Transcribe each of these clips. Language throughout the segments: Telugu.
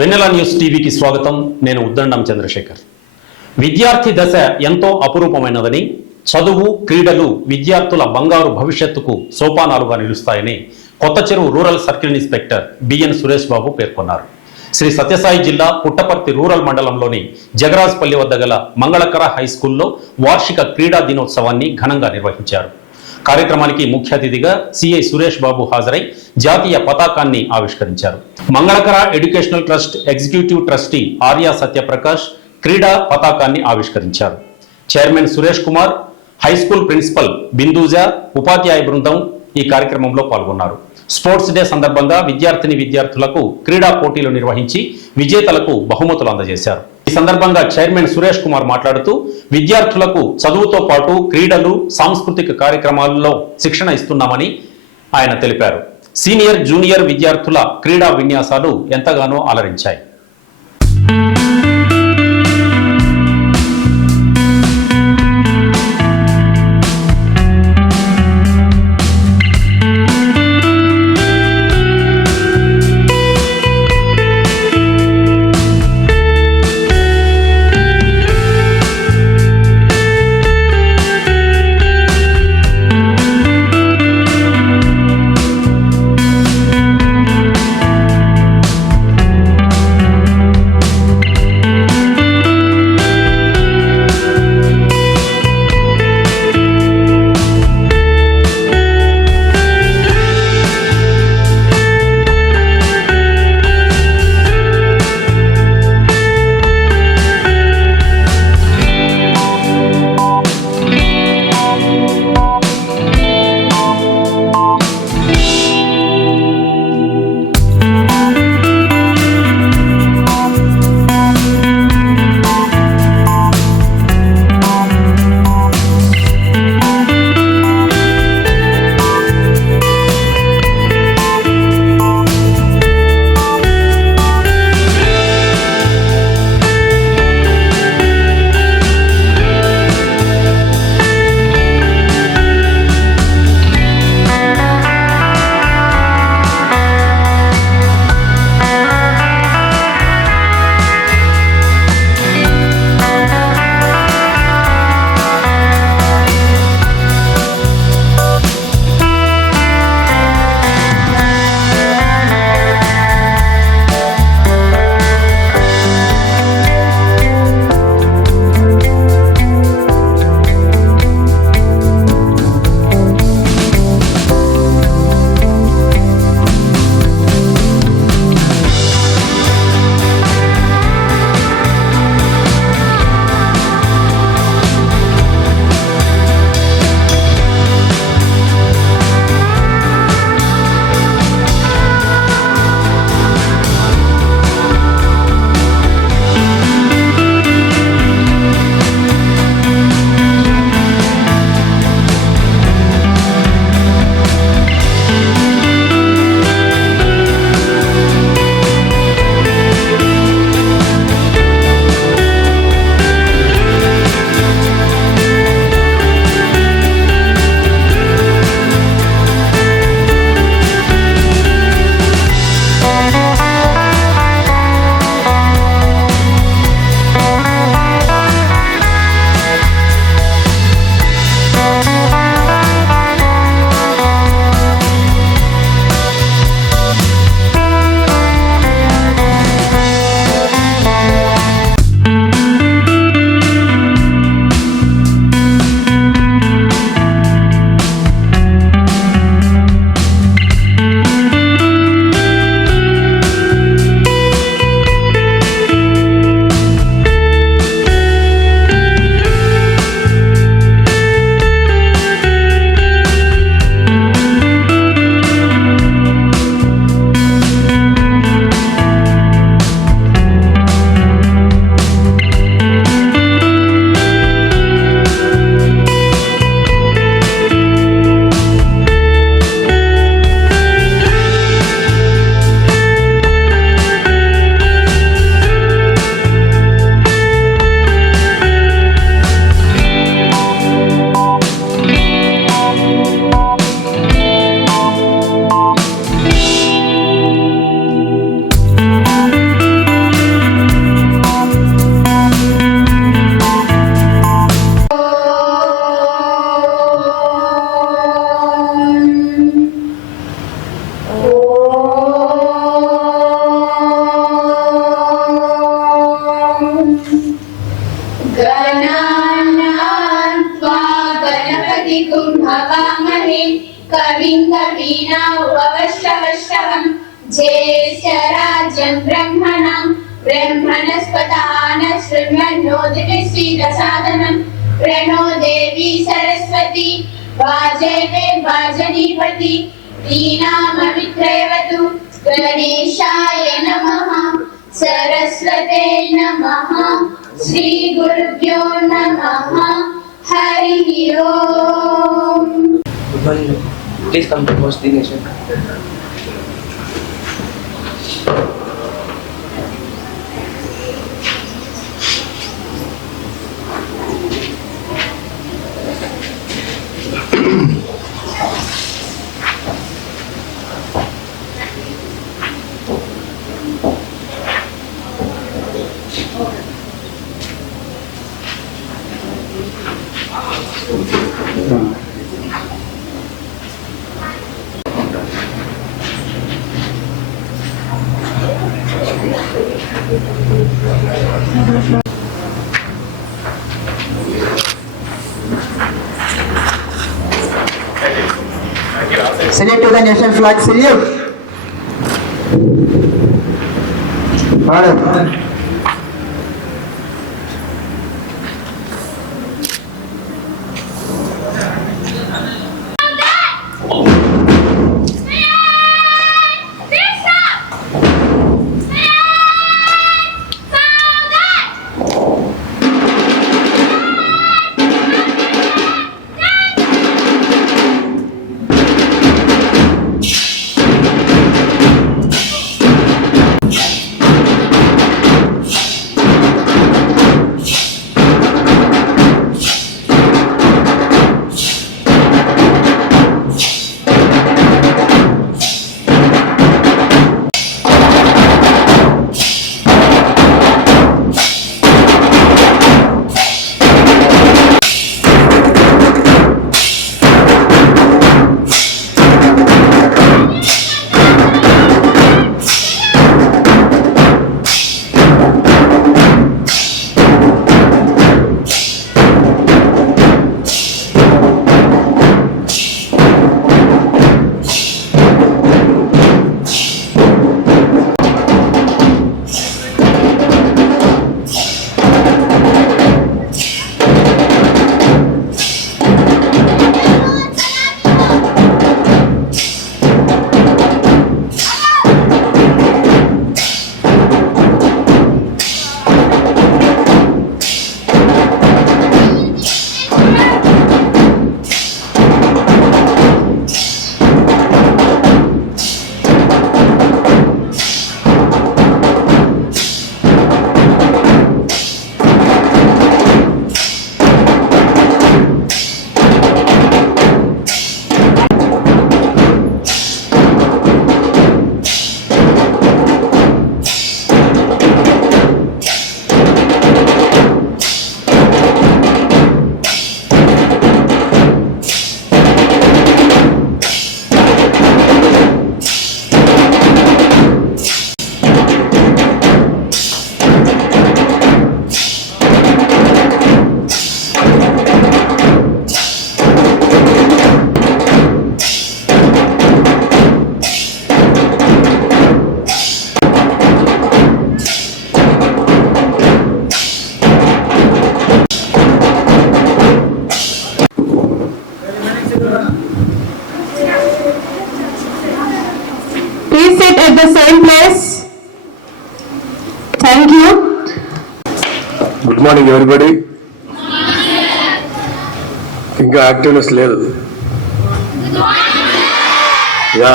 వెన్నెల న్యూస్ టీవీకి స్వాగతం. నేను ఉద్దండం చంద్రశేఖర్. విద్యార్థి దశ ఎంతో అపురూపమైనదని, చదువు, క్రీడలు విద్యార్థుల బంగారు భవిష్యత్తుకు సోపానాలుగా నిలుస్తాయని Kotha Cheruvu rural circle inspector BN Suresh Babu పేర్కొన్నారు. శ్రీ సత్యసాయి జిల్లా పుట్టపర్తి రూరల్ మండలంలోని జగరాజ్పల్లి వద్ద గల మంగళకర హై స్కూల్లో వార్షిక క్రీడా దినోత్సవాన్ని ఘనంగా నిర్వహించారు. కార్యక్రమానికి ముఖ్య అతిథిగా సిఐ సురేష్ బాబు హాజరై జాతీయ పతాకాన్ని ఆవిష్కరించారు. Mangalakara educational trust executive trustee Arya Satyaprakash క్రీడా పతాకాన్ని ఆవిష్కరించారు. Chairman Suresh Kumar, high school principal Binduja, ఉపాధ్యాయ బృందం ఈ కార్యక్రమంలో పాల్గొన్నారు. స్పోర్ట్స్ డే సందర్భంగా విద్యార్థులకు క్రీడా పోటీలు నిర్వహించి విజేతలకు బహుమతులు అందజేశారు. ఈ సందర్భంగా చైర్మన్ సురేష్ కుమార్ మాట్లాడుతూ విద్యార్థులకు చదువుతో పాటు క్రీడలు, సాంస్కృతిక కార్యక్రమాల్లో శిక్షణ ఇస్తున్నామని ఆయన తెలిపారు. సీనియర్, జూనియర్ విద్యార్థుల క్రీడా విన్యాసాలు ఎంతగానో అలరించాయి. कविं कवीनामुपवश्रवश्रवम् ज्येष्ठराज्यं ब्रह्मणां ब्रह्मणस्पदान शृण्वन्नोतिभिश्रीदसादनम् प्रणो देवी सरस्वती वाजनीपति दीनामविक्रयवतु गणेशाय नमः सरस्वते नमः श्री गुरुभ्यो नमः हरि ओम। Please come to host the nation. Salute to the national flag, salute. Order. Please sit at the same place. Thank you. Good morning everybody. ఇంకా యాక్టివ్నెస్ లేదు. Yeah,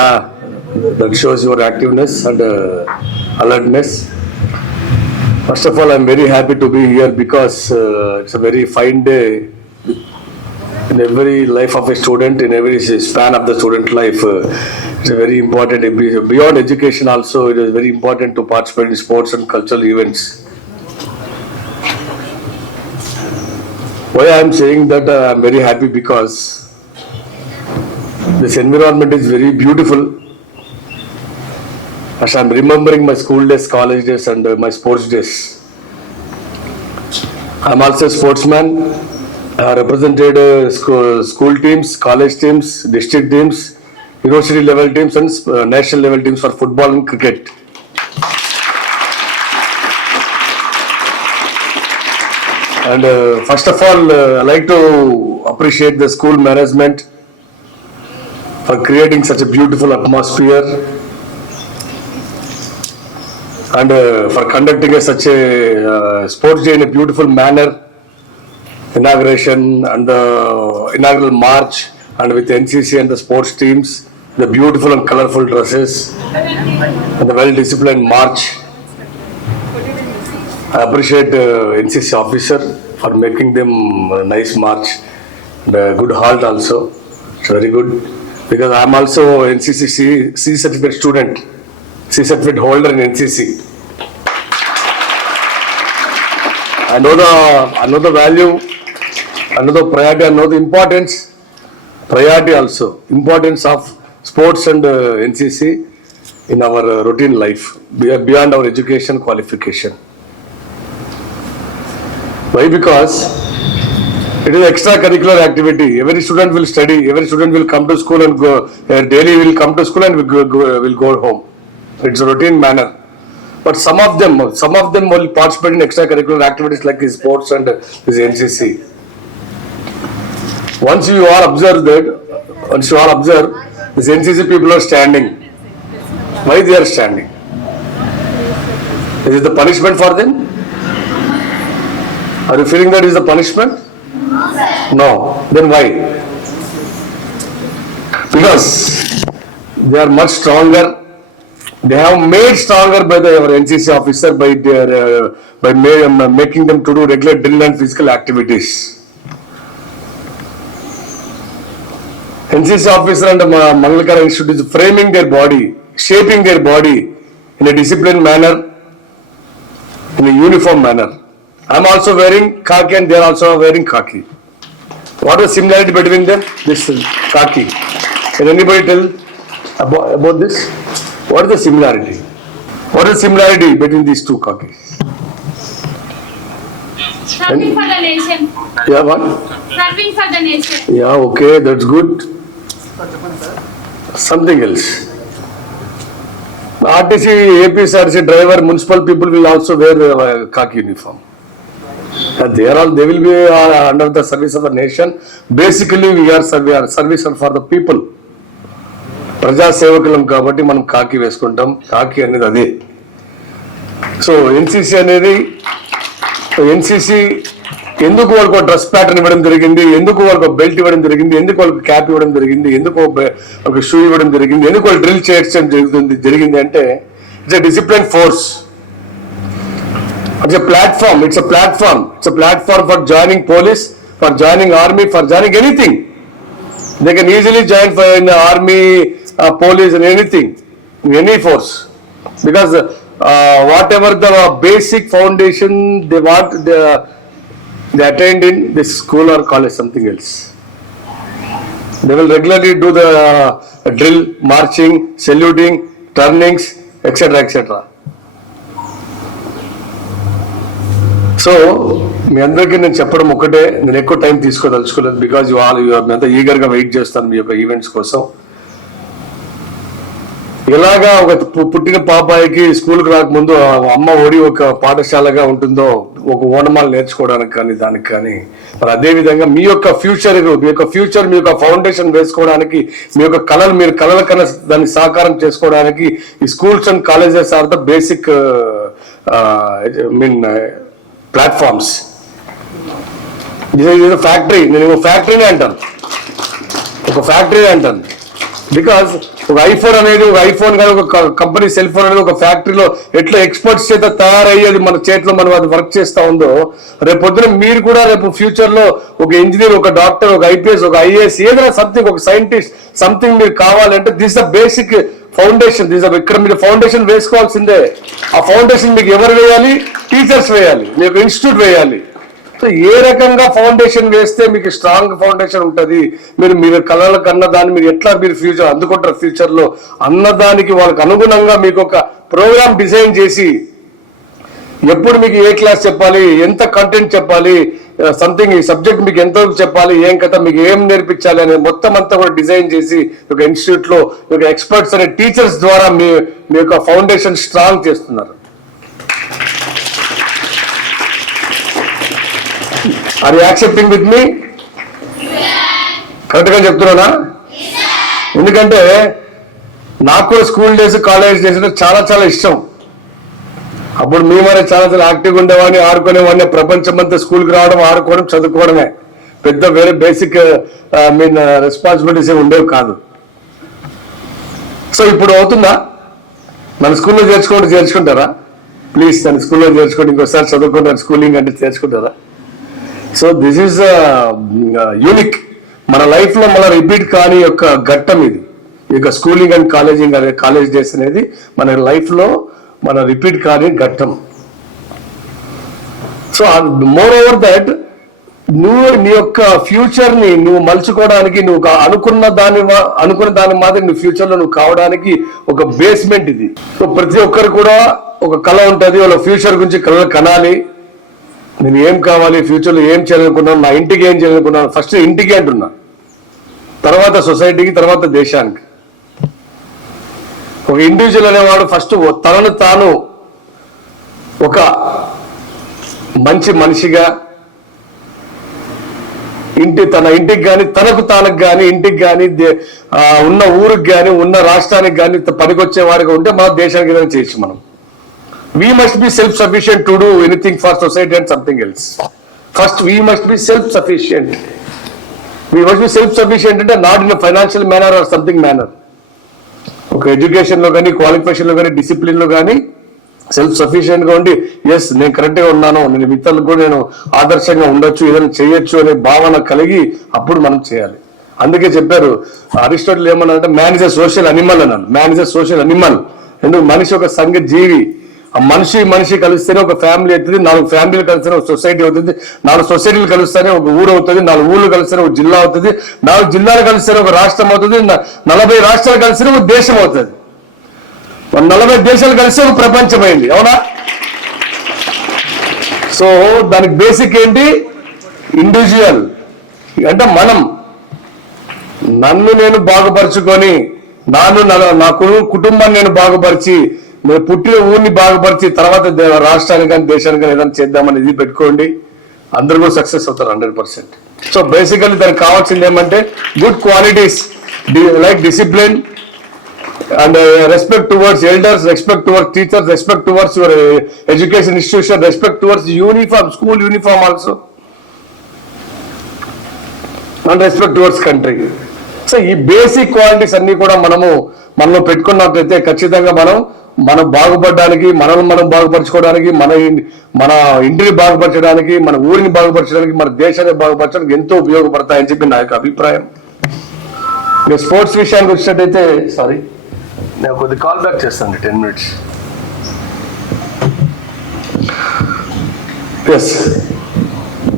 that shows your activeness and alertness. First of all I'm very happy to be here because it's a very fine day in every life of a student, in every span of the student life. It's a very important, beyond education also, it is very important to participate in sports and cultural events. Why I am saying that I am very happy because this environment is very beautiful. As I am remembering my school days, college days and my sports days. I am also a sportsman. represented school teams, college teams, district teams, university level teams and national level teams for football and cricket. And first of all, I like to appreciate the school management for creating such a beautiful atmosphere and for conducting such a sports day in a beautiful manner. Inauguration and the inaugural march and with NCC and the sports teams, the beautiful and colorful dresses and the well-disciplined march. I appreciate NCC officer for making them a nice march and a good halt also. It's very good because I am also NCC C certificate student, C certificate holder in NCC. I know the value, I know the priority, I know the importance of sports and NCC in our routine life beyond our education qualification. Why? Because it is extracurricular activity. Every student will study, every student will come to school and go, daily will come to school and will go home. It's a routine manner. But some of them will participate in extracurricular activities like sports and this NCC. Once you are observed, this NCC people are standing. Why they are standing? Is it the punishment for them? Are you feeling that is the punishment? No. Then why? Because they are much stronger. They have made stronger by our NCC officer by making them to do regular drill and physical activities. NCC officer and Mangalakara Institute is framing their body, shaping their body in a disciplined manner, in a uniform manner. I am also wearing khaki and they are also wearing khaki. What is the similarity between them? This khaki. Can anybody tell about this? What is the similarity? What is the similarity between these two khakis? Serving for the nation. Yeah, what? Serving for the nation. Yeah, okay, that's good. Something else. RTC, APSRC driver, municipal people will also wear khaki uniform. They will be under the service of the nation. Basically, we are service for the people. ప్రజా సేవకులం కాబట్టి మనం కాకి వేసుకుంటాం. కాకి అనేది అదే. సో ఎన్సీసీ ఎందుకు వాళ్ళకు డ్రెస్ ప్యాటర్న్ ఇవ్వడం జరిగింది, ఎందుకు వాళ్ళకు బెల్ట్ ఇవ్వడం జరిగింది, ఎందుకు వాళ్ళకు క్యాప్ ఇవ్వడం జరిగింది, ఎందుకు ఒక షూ ఇవ్వడం జరిగింది, ఎందుకు వాళ్ళు డ్రిల్ చేయడం జరిగింది అంటే it's a discipline force. It's a platform. It's a platform for joining police, for joining army, for joining anything. They can easily join in the army, police, and anything, in any force. Because whatever the basic foundation they attained in this school or college, something else. They will regularly do the drill, marching, saluting, turnings, etc., etc. So మీ అందరికీ నేను చెప్పడం ఒకటే, నేను ఎక్కువ టైం తీసుకోదలుచుకోలేదు. బికాజ్ యూ అంతా ఈగర్గా వెయిట్ చేస్తాను మీ యొక్క ఈవెంట్స్ కోసం. ఎలాగా ఒక పుట్టిన పాపాయికి స్కూల్కి రాకముందు అమ్మ ఒడి ఒక పాఠశాలగా ఉంటుందో ఒక ఓనమాలు నేర్చుకోవడానికి కానీ దానికి కానీ, మరి అదేవిధంగా మీ యొక్క ఫ్యూచర్ మీ యొక్క ఫౌండేషన్ వేసుకోవడానికి, మీ యొక్క మీరు కళల కన్నా దాన్ని సాకారం చేసుకోవడానికి ఈ schools and colleges are the basic platforms. ఇది ఫ్యాక్టరీ. నేను ఒక ఫ్యాక్టరీనే అంటాను. బికాజ్ ఒక ఐఫోన్ కానీ ఒక కంపెనీ సెల్ ఫోన్ అనేది ఒక ఫ్యాక్టరీలో ఎట్లా ఎక్స్పర్ట్స్ చేత తయారయ్యేది మన చేతిలో మనం అది వర్క్ చేస్తా ఉందో, రేపు పొద్దున మీరు కూడా రేపు ఫ్యూచర్ లో ఒక ఇంజనీర్, ఒక డాక్టర్, ఒక ఐపీఎస్, ఒక ఐఏఎస్, ఏదైనా సంథింగ్, ఒక సైంటిస్ట్ సంథింగ్ మీరు కావాలంటే దిస్ ద బేసిక్ ఫౌండేషన్. ఇక్కడ మీరు ఫౌండేషన్ వేసుకోవాల్సిందే. ఆ ఫౌండేషన్ మీకు ఎవరు వేయాలి? టీచర్స్ వేయాలి, మీకు ఇన్స్టిట్యూట్ వేయాలి. సో ఏ రకంగా ఫౌండేషన్ వేస్తే మీకు స్ట్రాంగ్ ఫౌండేషన్ ఉంటుంది, మీరు కళల కన్నా దాన్ని మీరు ఎట్లా మీరు ఫ్యూచర్ అందుకుంటారు ఫ్యూచర్ లో అన్నదానికి వాళ్ళకి అనుగుణంగా మీకు ఒక ప్రోగ్రామ్ డిజైన్ చేసి ఎప్పుడు మీకు ఏ క్లాస్ చెప్పాలి, ఎంత కంటెంట్ చెప్పాలి, సంథింగ్ ఈ సబ్జెక్ట్ మీకు ఎంత చెప్పాలి, ఏం కథ మీకు ఏం నేర్పించాలి అనేది మొత్తం అంతా కూడా డిజైన్ చేసి ఒక ఇన్స్టిట్యూట్ లో ఒక ఎక్స్పర్ట్స్ అనే టీచర్స్ ద్వారా మీ యొక్క ఫౌండేషన్ స్ట్రాంగ్ చేస్తున్నారు. Are you accepting with me? Correct గా చెప్తున్నానా? ఎందుకంటే నాకు కూడా స్కూల్ డేస్ కాలేజ్ డేస్ చాలా చాలా ఇష్టం. అప్పుడు మేమనే చాలా చాలా యాక్టివ్గా ఉండేవాడిని, ఆడుకునేవాడిని. ప్రపంచం అంతా స్కూల్కి రావడం, ఆడుకోవడం, చదువుకోవడమే. పెద్ద వేరే బేసిక్ రెస్పాన్సిబిలిటీస్ ఏమి ఉండేవి కాదు. సో ఇప్పుడు అవుతుందా? మన స్కూల్లో చేర్చుకుంటారా? ప్లీజ్ నన్ను స్కూల్లో చేర్చుకోండి, ఇంకోసారి చదువుకుంటారు స్కూలింగ్ అంటే చేర్చుకుంటారా? So this is unique. మన లైఫ్ లో మన రిపీట్ కాని యొక్క ఘట్టం ఇది. ఈ యొక్క స్కూలింగ్ అండ్ కాలేజ్ డేస్ అనేది మన లైఫ్ లో మన రిపీట్ కాని ఘట్టం. సో మోర్ ఓవర్ దట్ నువ్వు నీ యొక్క ఫ్యూచర్ ని నువ్వు మలుచుకోవడానికి, నువ్వు అనుకున్న దాని మాదిరి నువ్వు ఫ్యూచర్ లో నువ్వు కావడానికి ఒక బేస్మెంట్ ఇది. సో ప్రతి ఒక్కరు కూడా ఒక కళ ఉంటుంది, వాళ్ళ ఫ్యూచర్ గురించి కళలు కనాలి. నేను ఏం కావాలి, ఫ్యూచర్ లో ఏం చేయాలనుకున్నాను, నా ఇంటికి ఏం చేయాలనుకున్నాను. ఫస్ట్ ఇంటికి అంటున్నా, తర్వాత సొసైటీకి, తర్వాత దేశానికి. ఒక ఇండివిజువల్ అనేవాడు ఫస్ట్ తనను తాను ఒక మంచి మనిషిగా, తన ఇంటికి కానీ, తనకు తానకు కానీ, ఇంటికి కానీ, ఉన్న ఊరికి కానీ, ఉన్న రాష్ట్రానికి కానీ పనికొచ్చే వారిగా ఉంటే మన దేశానికి ఏదైనా చేయొచ్చు మనం. We must be self-sufficient to do anything for society and something else. First, we must be self-sufficient. We must be self-sufficient అంటే not in a financial manner or something manner. ఒక ఎడ్యుకేషన్ లో కానీ, క్వాలిఫికేషన్ లో కానీ, డిసిప్లిన్ లో కానీ సెల్ఫ్-సఫిషియెంట్ గా ఉండి, ఎస్ నేను కరెక్ట్ గా ఉన్నాను, నేను ఇతరులకు కూడా నేను ఆదర్శంగా ఉండొచ్చు, ఏదైనా చేయొచ్చు అనే భావన కలిగి అప్పుడు మనం చేయాలి. అందుకే చెప్పారు అరిస్టాటిల్ ఏమన్నారంటే man is a social animal అన్నాను. Man is a social animal. ఎందుకు? మనిషి ఒక సంఘ జీవి. ఆ మనిషి కలిస్తేనే ఒక ఫ్యామిలీ అవుతుంది, 4 ఫ్యామిలీలు కలిస్తేనే ఒక సొసైటీ అవుతుంది, 4 సొసైటీలు కలిస్తేనే ఒక ఊరు అవుతుంది, 4 ఊళ్ళు కలిస్తేనే ఒక జిల్లా అవుతుంది, 4 జిల్లాలు కలిస్తేనే ఒక రాష్ట్రం అవుతుంది, 40 రాష్ట్రాలు కలిస్తేనే ఒక దేశం అవుతుంది, 40 దేశాలు కలిస్తే ఒక ప్రపంచం అయింది. అవునా? సో దానికి బేసిక్ ఏంటి? ఇండివిజువల్ అంటే మనం నన్ను నేను బాగుపరుచుకొని, నా కుటుంబాన్ని నేను బాగుపరిచి, మీరు పుట్టిన ఊరిని బాగుపరిచి, తర్వాత రాష్ట్రానికి కానీ దేశానికి కానీ ఏదైనా చేద్దామని ఇది పెట్టుకోండి, అందరూ కూడా సక్సెస్ అవుతారు 100%. సో బేసికల్లీ దానికి కావాల్సింది ఏమంటే good qualities like discipline and respect towards elders, respect towards teachers, respect towards your education institution, respect towards uniform, school uniform also, and respect towards country. So ఈ బేసిక్ క్వాలిటీస్ అన్ని కూడా మనలో పెట్టుకున్నట్లయితే ఖచ్చితంగా మనం బాగుపడడానికి, మనం బాగుపరచుకోవడానికి, మన ఇంటిని బాగుపరచడానికి, మన ఊరిని బాగుపరచడానికి, మన దేశాన్ని బాగుపరచడానికి ఎంతో ఉపయోగపడతాయని చెప్పి నా యొక్క అభిప్రాయం. ఇక స్పోర్ట్స్ విషయానికి వచ్చినట్టయితే, సారీ నేను కొద్ది కాల్ బ్యాక్ చేస్తాను 10 minutes. ఎస్,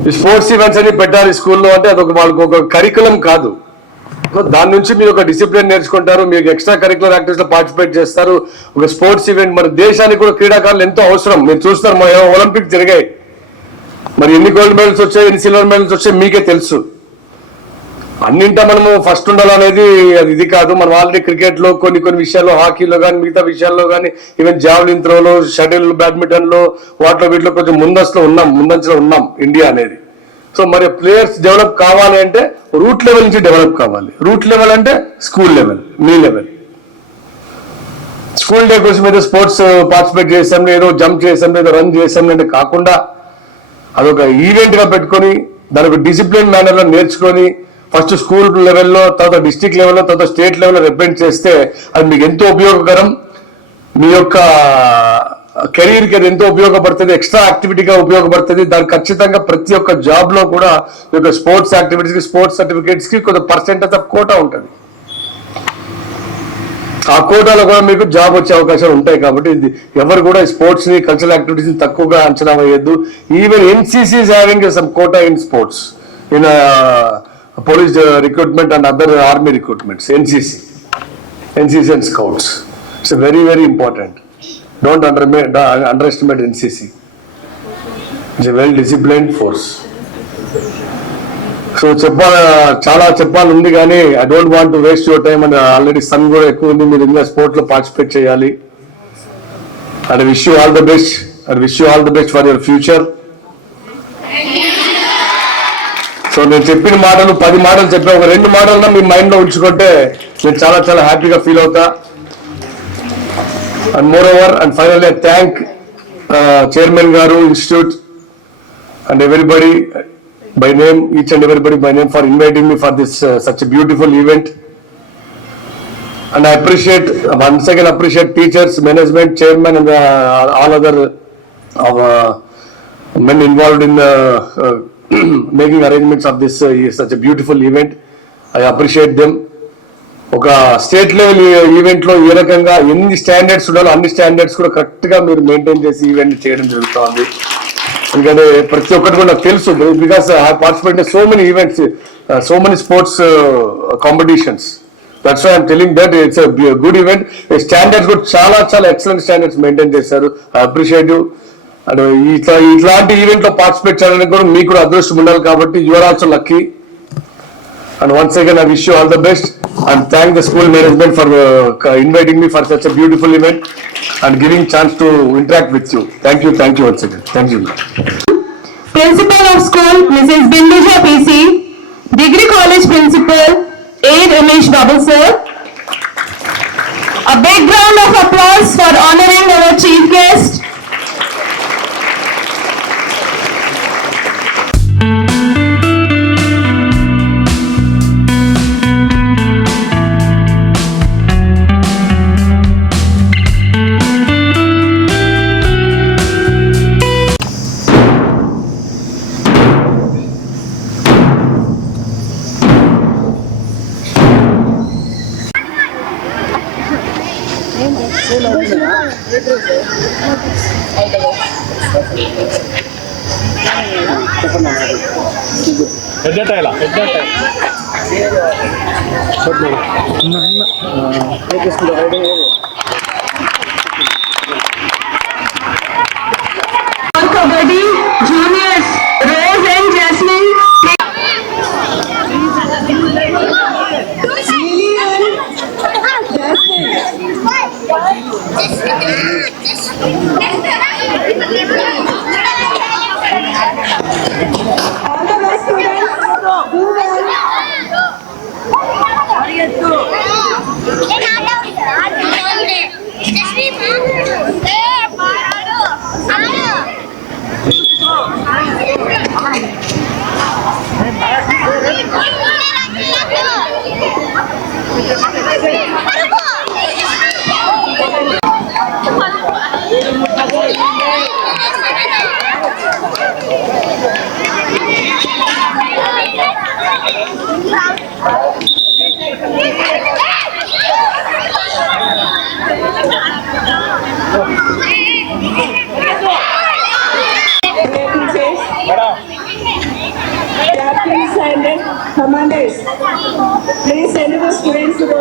ఈ స్పోర్ట్స్ ఈవెంట్స్ అని పెట్టాలి స్కూల్లో అంటే అదొక వాళ్ళకి ఒక కరికులం కాదు. దాని నుంచి మీరు ఒక డిసిప్లిన్ నేర్చుకుంటారు, మీకు ఎక్స్ట్రా కరికులర్ యాక్టివిటీస్ లో పార్టిసిపేట్ చేస్తారు. ఒక స్పోర్ట్స్ ఈవెంట్ మన దేశానికి కూడా క్రీడాకారులు ఎంతో అవసరం. మీరు చూస్తారు మన ఒలింపిక్ జరిగాయి, మరి ఎన్ని గోల్డ్ మెడల్స్ వచ్చాయి, ఎన్ని సిల్వర్ మెడల్స్ వచ్చాయి మీకే తెలుసు. అన్నింటా మనము ఫస్ట్ ఉండాలనేది అది ఇది కాదు. మనం ఆల్రెడీ క్రికెట్ లో కొన్ని విషయాల్లో, హాకీలో కానీ, మిగతా విషయాల్లో కానీ, ఈవెన్ జావలిన్ త్రోలో, షటిల్, బ్యాడ్మింటన్ లో, వీటిలో కొంచెం ముందంచలో ఉన్నాం ఇండియా అనేది. సో మరి ప్లేయర్స్ డెవలప్ కావాలి అంటే రూట్ లెవెల్ నుంచి డెవలప్ కావాలి. రూట్ లెవెల్ అంటే స్కూల్ లెవెల్, మీ లెవెల్. స్కూల్ డే కోసం ఏదో స్పోర్ట్స్ పార్టిసిపేట్ చేసాం, ఏదో జంప్ చేసాం, ఏదో రన్ చేసాం అంటే కాకుండా అదొక ఈవెంట్ గా పెట్టుకొని దానికి డిసిప్లిన్ మేనర్ లో నేర్చుకొని ఫస్ట్ స్కూల్ లెవెల్లో, తర్వాత డిస్ట్రిక్ట్ లెవెల్లో, తర్వాత స్టేట్ లెవెల్లో రిప్రజెంట్ చేస్తే అది మీకు ఎంతో ఉపయోగకరం. మీ యొక్క కెరీర్ కి అది ఎంతో ఉపయోగపడుతుంది, ఎక్స్ట్రా యాక్టివిటీగా ఉపయోగపడుతుంది. దానికి ఖచ్చితంగా ప్రతి ఒక్క జాబ్ లో కూడా ఈ యొక్క స్పోర్ట్స్ యాక్టివిటీస్ కి, స్పోర్ట్స్ సర్టిఫికేట్స్ కి కొంత పర్సెంటేజ్ ఆఫ్ కోటా ఉంటుంది. ఆ కోటాలో కూడా మీకు జాబ్ వచ్చే అవకాశాలు ఉంటాయి. కాబట్టి ఎవరు కూడా స్పోర్ట్స్ ని, కల్చరల్ యాక్టివిటీస్ ని తక్కువగా అంచనా వేయద్దు. Even NCC is having some quota in sports, in police recruitment and other army recruitments. NCC and Scouts. It's very, very important. Don't underestimate NCC. It's a well disciplined force. So చాలా చెప్పాలి ఉంది కానీ I don't want to waste your time. And already sun కూడా ఎక్కువ ఉంది, మీరు ఇంకా స్పోర్ట్ లో పార్టిసిపేట్ చేయాలి. And wish you all the best, and wish you all the best for your future. So నేను చెప్పిన మాటలు 10 మాటలు చెప్పా, ఒక 2 మాటలు మీ మైండ్ లో ఉంచుకుంటే నేను చాలా చాలా హ్యాపీగా ఫీల్ అవుతా. And moreover and finally thank chairman గారు, institute and everybody by name, each and everybody by name for inviting me for this such a beautiful event. And I appreciate, once again appreciate teachers, management, chairman and all other men involved in making arrangements of this such a beautiful event. I appreciate them. ఒక స్టేట్ లెవెల్ ఈవెంట్ లో ఏ రకంగా ఎన్ని స్టాండర్డ్స్ ఉండాలో అన్ని స్టాండర్డ్స్ కూడా కరెక్ట్ గా మీరు మెయింటైన్ చేసి ఈవెంట్ చేయడం జరుగుతుంది. ఎందుకంటే ప్రతి ఒక్కటి కూడా నాకు తెలుసు, because I participate in so many events, so many sports competitions. That's why I'm telling that it's good event. Standards కూడా చాలా చాలా ఎక్సలెంట్ స్టాండర్డ్స్ మెయింటైన్ చేశారు. I appreciate you. అండ్ ఇట్లాంటి ఈవెంట్ లో పార్టిసిపేట్ చేయడానికి కూడా మీకు కూడా అదృష్టం ఉండాలి కాబట్టి you are also lucky. And once again, I wish you all the best and thank the school management for inviting me for such a beautiful event and giving chance to interact with you. Thank you once again. Thank you. Principal of school, Mrs. Binduja PC, Degree College Principal, A. Ramesh Babu sir. A big round of applause for honoring our chief guest. Kabaddi juniors Rose and Jasmine. Captains and commanders, please send the students to go.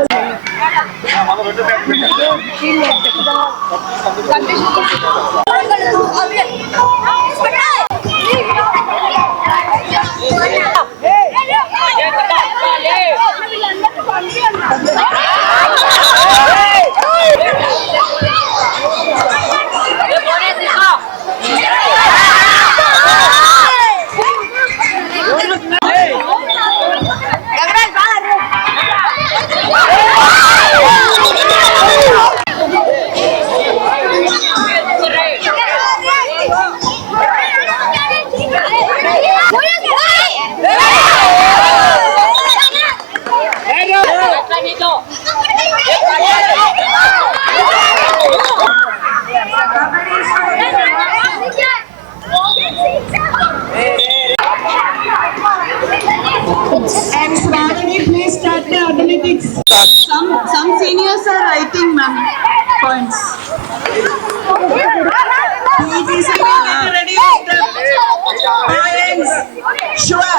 And Shravani, please start the athletics. Some seniors are writing points. PTC will get ready with the points. Sure.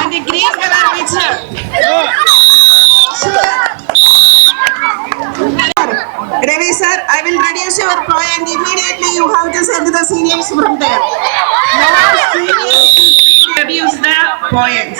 And the green color picture. Sure. Ravi sir, I will reduce your point. Immediately you have to send the seniors from there. No poems.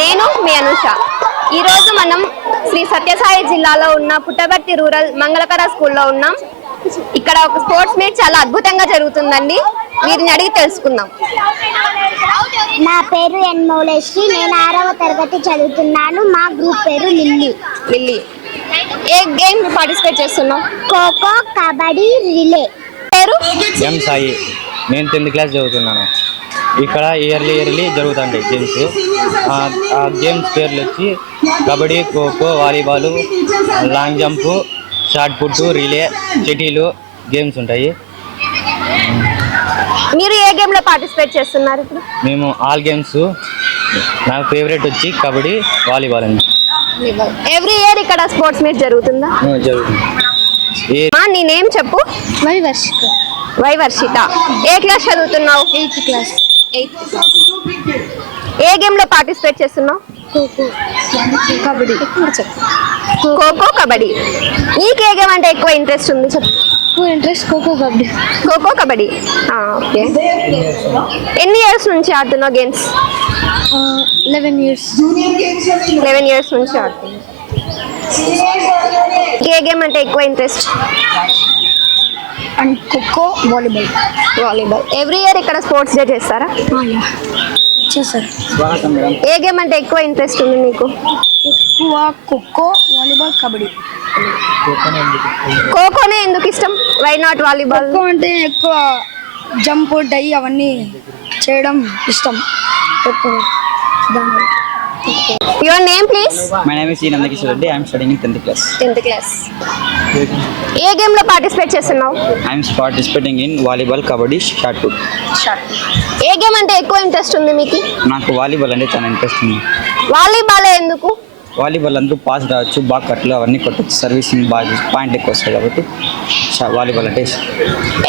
నేను మీ అనుష. ఈరోజు మనం శ్రీ సత్యసాయి జిల్లాలో ఉన్న పుట్టపర్తి రూరల్ మంగళకర స్కూల్లో ఉన్నాం. ఇక్కడ ఒక స్పోర్ట్స్ మీట్ చాలా అద్భుతంగా జరుగుతుందండి. వీరిని అడిగి తెలుసుకుందాం. నా పేరు ఎన్ మౌలేశ్వరి. నేను 6వ తరగతి చదువుతున్నాను. మా గ్రూప్ పేరు లిల్లీ. ఏ గేమ్ పార్టిసిపేట్ చేస్తున్నావు? ఖోఖో, కబడ్డీ, రిలే. పేరు? ఎం సాయి. నేను 10th క్లాస్ చదువుతున్నాను. ఇక్కడ ఇయర్లీ జరుగుతాయి గేమ్స్. ఆ గేమ్స్ పేర్లు వచ్చి kabaddi, kho kho, volleyball, long jump, shot put, relay, shuttle games ఉంటాయి. మీరు ఏ గేమ్ లో పార్టిసిపేట్ చేస్తున్నారు ఇప్పుడు? మేము ఆల్ గేమ్స్. నాకు ఫేవరెట్ వచ్చి కబడ్డీ, వాలీబాల్ అండి. ఎవ్రీ ఇయర్ ఇక్కడ స్పోర్ట్స్ మీట్ జరుగుతుందా? జరుగుతుంది. నీ నేమ్ చెప్పు. వైవర్షిత. ఏ క్లాస్ చదువుతున్నావు? 8th class. ఏ గేమ్ లో పార్టిసిపేట్ చేస్తున్నావు? ఖోఖో, కబడ్డీ. ఖోఖో, కబడ్డీ. నీకు ఏ గేమ్ అంటే ఎక్కువ ఇంట్రెస్ట్ ఉంది చెప్పు. ఇంట్రెస్ట్ ఖోఖో, కబడ్డీ. ఖోఖో, కబడ్డీ. ఓకే. ఎన్ని ఇయర్స్ నుంచి ఆడుతున్నావు గేమ్స్? 11 years. 11 years నుంచి ఆడుతున్నావు. ఏ గేమ్ అంటే ఎక్కువ interest? And kho kho, volleyball. Every year ఇక్కడ స్పోర్ట్స్ డే చేస్తారా? చేశారు. ఏ గేమ్ అంటే ఎక్కువ ఇంట్రెస్ట్ ఉంది నీకు? ఎక్కువ ఖోఖో, వాలీబాల్, కబడ్డీ. ఖోఖోనే ఎందుకు ఇష్టం? Why not volleyball? ఖోఖో అంటే ఎక్కువ జంప్, డై అవన్నీ చేయడం ఇష్టం. Your name please. My name is Nandakishore Reddy. I'm studying in 10th class. 10th class. ఏ గేమ్ లో పార్టిసిపేట్ చేస్తున్నావు? I'm participating in volleyball, kabaddi, shot put. A game అంటే ఎక్కువ ఇంట్రెస్ట్ ఉంది మీకు? నాకు వాలీబాల్ అంటే చాలా ఇంట్రెస్ట్ ఉంది. వాలీబాల్ ఎందుకు? వాలీబాల్ అందరూ పాస్ రావచ్చు, బాగా కట్లు అవన్నీ కొట్టచ్చు, సర్వీసింగ్ బాగా పాయింట్ ఎక్కువ వస్తాయి కాబట్టి వాలీబాల్ అంటే ఇష్టం.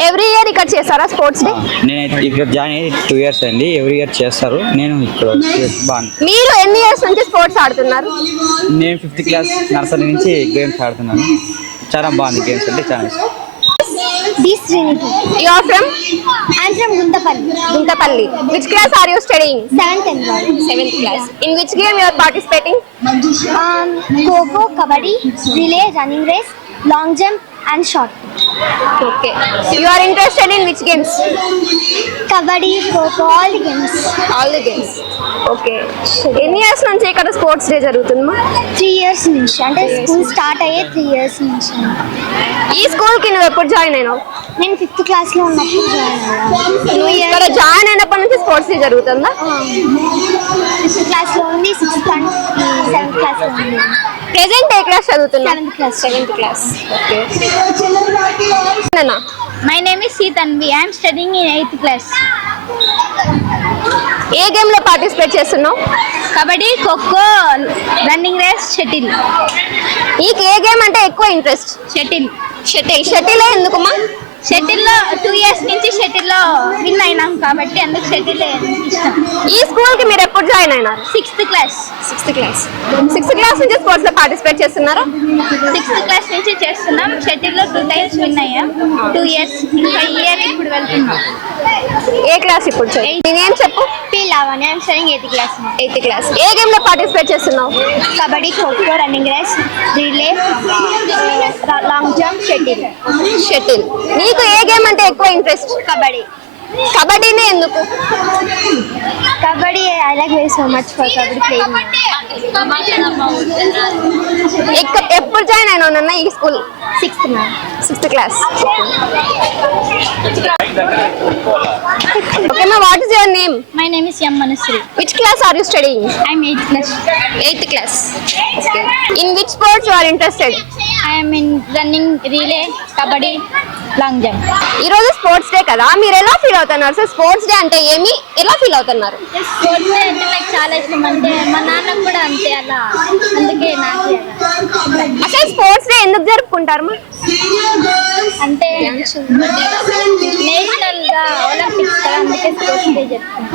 ఎవ్రీ ఇయర్ ఇక్కడ చేస్తారా స్పోర్ట్స్ డే? నేనైతే ఇక్కడ జాయిన్ అయ్యి 2 years అయింది. ఎవ్రీ ఇయర్ చేస్తారు. నేను ఇక్కడ బాగా. మీరు ఎన్ని ఇయర్స్ నుంచి స్పోర్ట్స్ ఆడుతున్నారు? నేను 5th క్లాస్ నర్సరీ నుంచి గేమ్స్ ఆడుతున్నాను. చాలా బాగుంది గేమ్స్ అంటే చాలా ఇష్టం. This Trinity. You are from? I'm from Guntapalli. Which class are you studying? 7th and 7th class. In which game you are participating? Khokho, kabaddi, relay, running race, long jump and shot put. Okay. You are interested in which games? Kabaddi, khokho, all the games. All the games. Okay. ఎన్ని ఇయర్స్ నుంచి ఇక్కడ స్పోర్ట్స్ డే జరుగుతుందమ్మా? 3 years నుంచి. అంటే స్కూల్ స్టార్ట్ అయ్యే 3 years నుంచి. ఈ స్కూల్ కి నువ్వు ఎప్పుడు జాయిన్ అయినావు? నేను 5th క్లాస్ లో ఉన్నప్పుడు జాయిన్ అయ్యాను. నువ్వు ఇక్కడ జాయిన్ అయినప్పటి నుంచి స్పోర్ట్స్ డే జరుగుతుందా? 5th క్లాస్ లో ఉంది, 6th and 7th క్లాస్ లో ఉంది. ప్రెసెంట్ ఏ క్లాస్ చదువుతున్నావు? 7th class. Okay. My name is Tanvi. I am studying in 8th class. ఏ గేమ్ లో పార్టిసిపేట్ చేస్తున్నావు? Kabaddi, kho kho, running race, shuttle. నీకు ఏ గేమ్ అంటే ఎక్కువ ఇంట్రెస్ట్? షటిల్ ఎందుకమ్మా? షటిల్లో 2 years నుంచి షటిల్లో విన్ అయినాం కాబట్టి అందుకు షటిల్ ఇష్టం. ఈ స్కూల్ కి మీరు ఎప్పుడు జాయిన్ అయినారు? 6th class. 6th క్లాస్ నుంచి స్పోర్ట్స్ లో పార్టిసిపేట్ చేస్తున్నారా? 6th class నుంచి చేస్తున్నాం. షటిల్లో 2 times విన్ అయ్యాం. 2 years. ఇంకా ఇయర్ ఇప్పుడు వెళ్తున్నాం. ఏ క్లాస్ ఇప్పుడు నేనేం చెప్పు? P Lavanya, I'm studying 8th class. 8th class. ఏ గేమ్ లో పార్టిసిపేట్ చేస్తున్నావు? Kabaddi, kho kho, running race, relay, long jump, shuttle. నీకు ఏ గేమ్ అంటే ఎక్కువ ఇంట్రెస్ట్? కబడ్డీ. కబడ్డీనే ఎందుకు? Kabaddi I like very so much for kabaddi playing. ఎప్పుడు జాయిన్ అయినా ఈ స్కూల్? 6th క్లాస్. Okay, ma, what is your name? My name is M. Manusri. Which class are you studying? I am 8th class. 8th class. Okay. In which sports you are interested? I am in running, relay, kabaddi, long jump. ఈ రోజు స్పోర్ట్స్ డే కదా, మీరు ఎలా ఫీల్ అవుతున్నారు సార్? స్పోర్ట్స్ డే అంటే ఏమి, ఎలా ఫీల్ అవుతున్నారు? స్పోర్ట్స్ డే అంటే నాకు చాలా ఇష్టం. అంటే మా నాన్నకు కూడా అంతే, అలా అందుకే నాకు అసలు స్పోర్ట్స్ డే ఎందుకు జరుపుకుంటారు? అంటే నేషనల్ గా ఒలింపిక్స్ కదా, అందుకే స్పోర్ట్స్ డే జరుపుకుంటాం.